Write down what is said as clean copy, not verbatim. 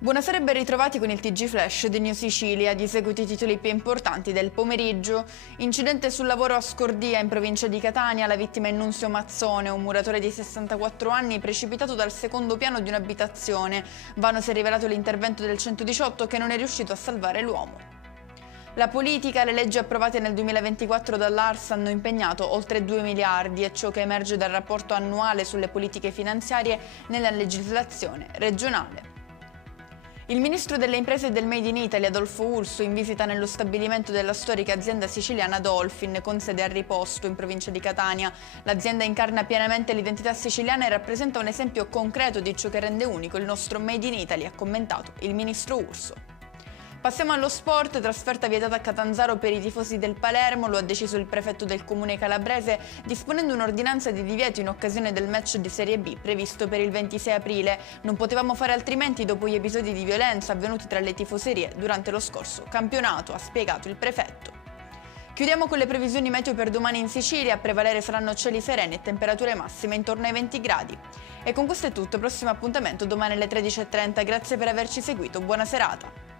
Buonasera e ben ritrovati con il TG Flash di New Sicilia. Di seguito i titoli più importanti del pomeriggio. Incidente sul lavoro a Scordia in provincia di Catania. La vittima è Nunzio Mazzone, un muratore di 64 anni precipitato dal secondo piano di un'abitazione. Vano si è rivelato l'intervento del 118 che non è riuscito a salvare l'uomo. La politica, le leggi approvate nel 2024 dall'ARS hanno impegnato oltre 2 miliardi, è ciò che emerge dal rapporto annuale sulle politiche finanziarie nella legislazione regionale. Il ministro delle imprese e del Made in Italy, Adolfo Urso, in visita nello stabilimento della storica azienda siciliana Dolphin, con sede a Riposto, in provincia di Catania. L'azienda incarna pienamente l'identità siciliana e rappresenta un esempio concreto di ciò che rende unico il nostro Made in Italy, ha commentato il ministro Urso. Passiamo allo sport, trasferta vietata a Catanzaro per i tifosi del Palermo, lo ha deciso il prefetto del comune calabrese, disponendo un'ordinanza di divieto in occasione del match di Serie B previsto per il 26 aprile. Non potevamo fare altrimenti dopo gli episodi di violenza avvenuti tra le tifoserie durante lo scorso campionato, ha spiegato il prefetto. Chiudiamo con le previsioni meteo per domani in Sicilia, a prevalere saranno cieli sereni e temperature massime intorno ai 20 gradi. E con questo è tutto, prossimo appuntamento domani alle 13:30, grazie per averci seguito, buona serata.